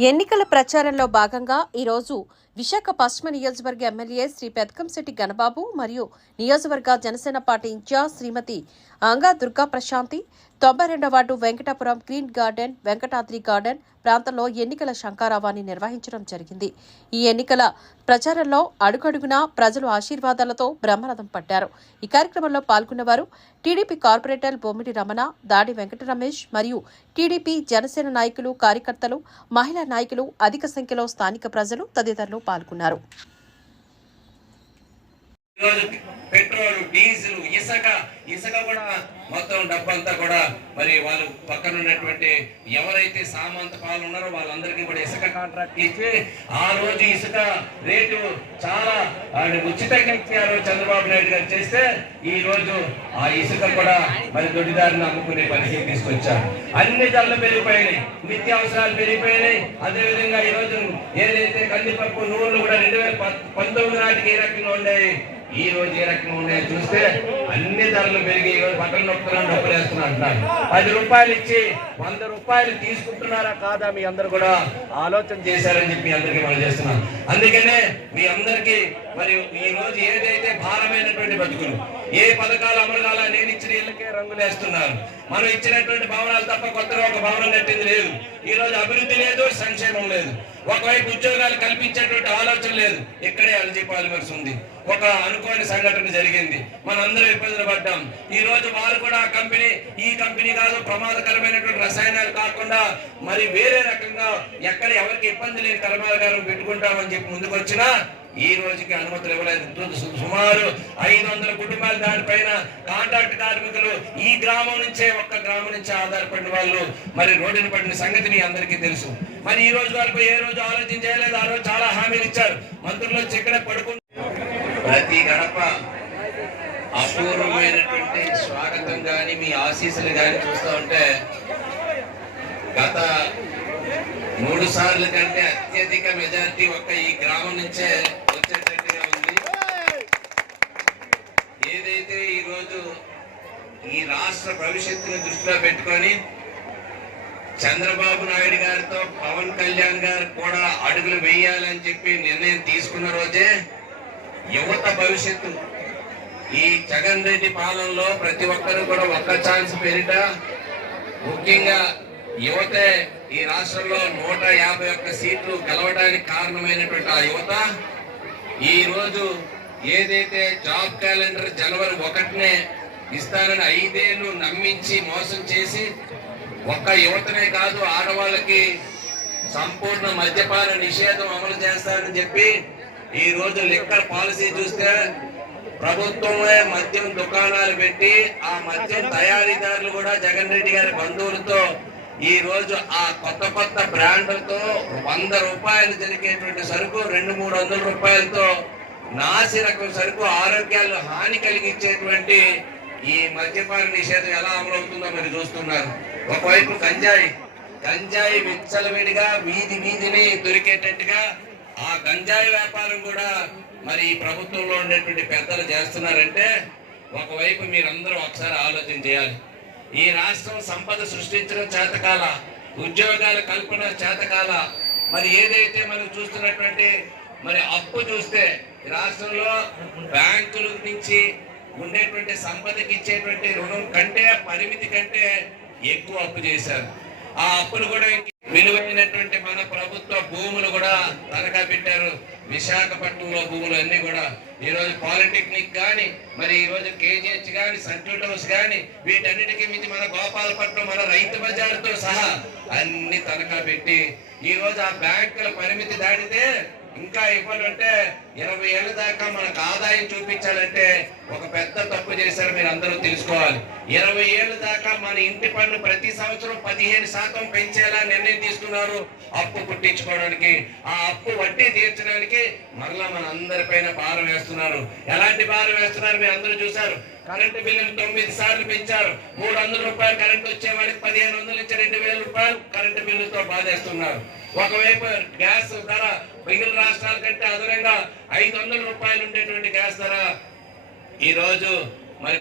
ఎన్నికల ప్రచారంలో భాగంగా ఈరోజు విశాఖ పశ్చిమ నియోజకవర్గ ఎమ్మెల్యే శ్రీ పెదకంశెట్టి గణబాబు మరియు నియోజకవర్గ జనసేన పార్టీ ఇన్ఛార్జ్ శ్రీమతి అంగా దుర్గా ప్రశాంతి తొంభై రెండవ ward Venkatapuram Green Garden Venkatadri Garden ప్రాంతంలో ఎన్నికల శంకారావాన్ని నిర్వహించడం జరిగింది. ఈ ఎన్నికల ప్రచారంలో అడుగడుగునా ప్రజలు ఆశీర్వాదాలతో బ్రహ్మరథం పట్టారు. ఈ కార్యక్రమంలో పాల్గొన్నవారు టీడీపీ కార్పొరేటర్ బొమ్మిడి రమణ దాడి వెంకట రమేష్ మరియు టీడీపీ జనసేన నాయకులు కార్యకర్తలు మహిళా నాయకులు అధిక సంఖ్యలో స్థానిక ప్రజలు తదితరులు పాల్గొన్నారు. పెట్రోల్ డీజిల్ ఇసుక ఇసుక కూడా మొత్తం డబ్బంతా కూడా మరి వాళ్ళు పక్కన ఉన్నటువంటి ఎవరైతే సామంత పాలు ఉన్నారో వాళ్ళందరికీ కూడా ఇసుక కాంట్రాక్ట్ ఇచ్చి ఆ రోజు ఇసుక రేటు చాలా ఆయన ఉచితంగా ఇచ్చారు చంద్రబాబు నాయుడు గారు చేస్తే ఈ రోజు ఆ ఇసుక కూడా మరి దొడ్డిదారిని అమ్ముకునే పరిస్థితి తీసుకొచ్చారు. అన్ని ధరలు పెరిగిపోయినాయి నిత్యావసరాలు పెరిగిపోయినాయి. అదే విధంగా ఈ రోజు ఏదైతే కందిపప్పు నూనెలు కూడా రెండు వేల పంతొమ్మిది నాటికి ఏ రకంగా ఉండేవి ఈ రోజు ఏ రకంగా ఉన్నాయో చూస్తే అన్ని ధరలు పెరిగి రోజు బట్టలు నొక్కుతున్నాను డబ్బులు వేస్తున్నా అంటున్నారు. పది రూపాయలు ఇచ్చి వంద రూపాయలు తీసుకుంటున్నారా కాదా మీ అందరు కూడా ఆలోచన చేశారని చెప్పి అందరికీ మనం చేస్తున్నాం. అందుకనే మీ అందరికీ మరియు ఈ రోజు ఏదైతే భారమైనటువంటి బతుకులు ఏ పథకాలు అమలు కాలా నేను ఇచ్చిన ఇళ్ళకే రంగులు వేస్తున్నాను మనం ఇచ్చినటువంటి భవనాలు తప్ప కొత్తగా ఒక భవనం కట్టింది లేదు. ఈ రోజు అభివృద్ధి లేదు సంక్షేమం లేదు. ఒకవైపు ఉద్యోగాలు కల్పించేటువంటి ఆలోచన లేదు. ఇక్కడే ఎల్జీ పాలిమర్స్ ఉంది. ఒక అనుకోని సంఘటన జరిగింది. మనందరూ ఇబ్బందులు పడ్డాం. ఈ రోజు వారు కూడా ఆ కంపెనీ ఈ కంపెనీ కాదు ప్రమాదకరమైనటువంటి రసాయనాలు కాకుండా మరి వేరే రకంగా ఎక్కడ ఎవరికి ఇబ్బంది లేని కర్మాగారం పెట్టుకుంటామని చెప్పి ముందుకు వచ్చినా ఈ రోజుకి అనుమతులు ఇవ్వలేదు. సుమారు ఐదు వందల కుటుంబాలు దానిపైన కాంట్రాక్ట్ కార్మికులు ఈ గ్రామం నుంచే ఒక్క గ్రామం నుంచే ఆధారపడిన వాళ్ళు. మరి రోడ్డున పడిన సంగతి మీ అందరికీ తెలుసు. మరి ఈ రోజు వరకు ఏ రోజు ఆలోచన చేయలేదు. ఆ రోజు చాలా హామీలు ఇచ్చారు. మంత్రులు వచ్చి ఇక్కడే పడుకుంటారు ప్రతి గడప అపూర్వమైనటువంటి స్వాగతం కానీ మీ ఆశీస్సులు కానీ చూస్తూ ఉంటే గత మూడు సార్లు కంటే అత్యధిక మెజారిటీ ఒక్క ఈ గ్రామం నుంచే వచ్చేటట్టుగా ఉంది. ఏదైతే ఈరోజు ఈ రాష్ట్ర భవిష్యత్తును దృష్టిలో పెట్టుకొని చంద్రబాబు నాయుడు గారితో పవన్ కళ్యాణ్ గారు కూడా అడుగులు వేయాలని చెప్పి నిర్ణయం తీసుకున్న రోజే యువత భవిష్యత్తు. ఈ జగన్ రెడ్డి పాలనలో ప్రతి ఒక్కరు కూడా ఒక్క ఛాన్స్ పేరిట ముఖ్యంగా యువత ఈ రాష్ట్రంలో నూట యాభై ఒక్క సీట్లు గెలవడానికి కారణమైనటువంటి ఆ యువత ఈ రోజు ఏదైతే జాబ్ క్యాలెండర్ జనవరి ఒకటినే ఇస్తానని ఐదేళ్ళు నమ్మించి మోసం చేసి ఒక్క యువతనే కాదు ఆడవాళ్ళకి సంపూర్ణ మద్యపాన నిషేధం అమలు చేస్తారని చెప్పి ఈ రోజు లిక్కర్ పాలసీ చూస్తే ప్రభుత్వమే మద్యం దుకాణాలు పెట్టి ఆ మద్యం తయారీదారులు కూడా జగన్ రెడ్డి గారి బంధువులతో ఈ రోజు ఆ కొత్త కొత్త బ్రాండ్లతో వంద రూపాయలు జరిగేటువంటి సరుకు రెండు మూడు వందల రూపాయలతో నాసి రకం సరుకు ఆరోగ్యాలు హాని కలిగించేటువంటి ఈ మద్యపాన నిషేధం ఎలా అమలవుతుందో మీరు చూస్తున్నారు. ఒకవైపు గంజాయి. గంజాయి విచ్చలవిడిగా వీధి వీధిని దొరికేటట్టుగా ఆ గంజాయి వ్యాపారం కూడా మరి ఈ ప్రభుత్వంలో ఉండేటువంటి పెద్దలు చేస్తున్నారంటే ఒకవైపు మీరందరూ ఒకసారి ఆలోచన చేయాలి. ఈ రాష్ట్రం సంపద సృష్టించడం చేతకాల ఉద్యోగాల కల్పన చేతకాల. మరి ఏదైతే మనం చూస్తున్నటువంటి మరి అప్పు చూస్తే ఈ రాష్ట్రంలో బ్యాంకుల నుంచి ఉండేటువంటి సంపదకి ఇచ్చేటువంటి రుణం కంటే పరిమితి కంటే ఎక్కువ అప్పు చేశారు. ఆ అప్పులు కూడా విలువైనటువంటి మన ప్రభుత్వ భూములు కూడా తనఖా పెట్టారు. విశాఖపట్నంలో భూములు అన్ని కూడా. ఈ రోజు పాలిటెక్నిక్ కానీ మరి ఈరోజు కేజీహెచ్ కానీ సర్క్యూట్ హౌస్ కానీ వీటన్నిటికీ మించి మన గోపాలపట్నం మన రైతు బజార్తో సహా అన్ని తనఖా పెట్టి ఈ రోజు ఆ బ్యాంకుల పరిమితి దాటితే ఇంకా ఇవ్వాలంటే ఇరవై ఏళ్ళ దాకా మనకు ఆదాయం చూపించాలంటే ఒక పెద్ద తప్పు చేశారు మీరు అందరూ తెలుసుకోవాలి. ఇరవై ఏళ్ళ దాకా మన ఇంటి పన్ను ప్రతి సంవత్సరం పదిహేను శాతం పెంచేలా నిర్ణయం తీసుకున్నారు. అప్పు పుట్టించుకోవడానికి ఆ అప్పు వడ్డీ తీర్చడానికి మరలా మన అందరిపైన భారం వేస్తున్నారు. ఎలాంటి భారం వేస్తున్నారు మీరు అందరూ చూశారు? కరెంటు బిల్లులు తొమ్మిది సార్లు పెంచారు. మూడు వందల రూపాయలు కరెంటు వచ్చే వాడికి పదిహేను వందల నుంచి రెండు వేల రూపాయలు కరెంటు బిల్లుతో బాధేస్తున్నారు. ఒకవైపు గ్యాస్ ధర మిగిలిన రాష్ట్రాల కంటే అదనంగా ఐదు వందల రూపాయలు ఉండేటువంటి గ్యాస్ ధర. ఈ రోజు